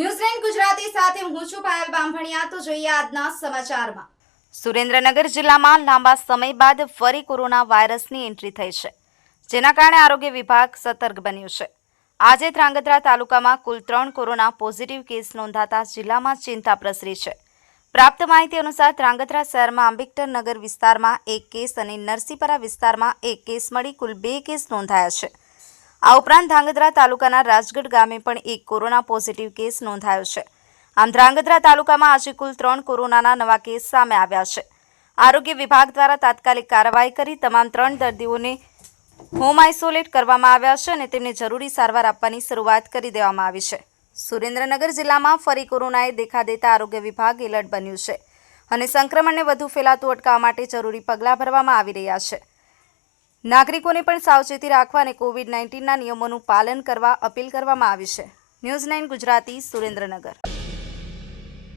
ન્યૂઝલેન્ડ ગુજરાતી સાથે હું છું પાયલ બામભણિયા તો જોઈએ આજના સમાચારમાં. સુરેન્દ્રનગર જિલ્લામાં લાંબા સમય બાદ ફરી કોરોના વાયરસની એન્ટ્રી થઈ છે, જેના કારણે આરોગ્ય વિભાગ સતર્ક બન્યું છે. આજે ધ્રાંગધ્રા તાલુકામાં કુલ ત્રણ કોરોના પોઝિટિવ કેસ નોંધાતા જિલ્લામાં ચિંતા પ્રસરી છે. પ્રાપ્ત માહિતી અનુસાર ધ્રાંગધ્રા શહેરમાં આંબેડકર નગર વિસ્તારમાં એક કેસ અને નરસીપરા વિસ્તારમાં એક કેસ મળી, કુલ બે કેસ નોંધાયા છે. આ ઉપરાંત ધ્રાંગધ્રા તાલુકાના રાજગઢ ગામે પણ એક કોરોના પોઝિટિવ કેસ નોંધાયો છે. આમ ધ્રાંગધ્રા તાલુકામાં આજે કુલ ત્રણ કોરોનાના નવા કેસ સામે આવ્યા છે. આરોગ્ય વિભાગ દ્વારા તાત્કાલિક કાર્યવાહી કરી તમામ ત્રણ દર્દીઓને હોમ આઇસોલેટ કરવામાં આવ્યા છે અને તેમને જરૂરી સારવાર આપવાની શરૂઆત કરી દેવામાં આવી છે. સુરેન્દ્રનગર જિલ્લામાં ફરી કોરોનાએ દેખા દેતા આરોગ્ય વિભાગ એલર્ટ બન્યું છે અને સંક્રમણને વધુ ફેલાતું અટકાવવા માટે જરૂરી પગલાં ભરવામાં આવી રહ્યા છે. નાગરિકોને પણ સાવચેતી રાખવા અને કોવિડ નાઇન્ટીનના નિયમોનું પાલન કરવા અપીલ કરવામાં આવી છે. News nine Gujarati Surendranagar.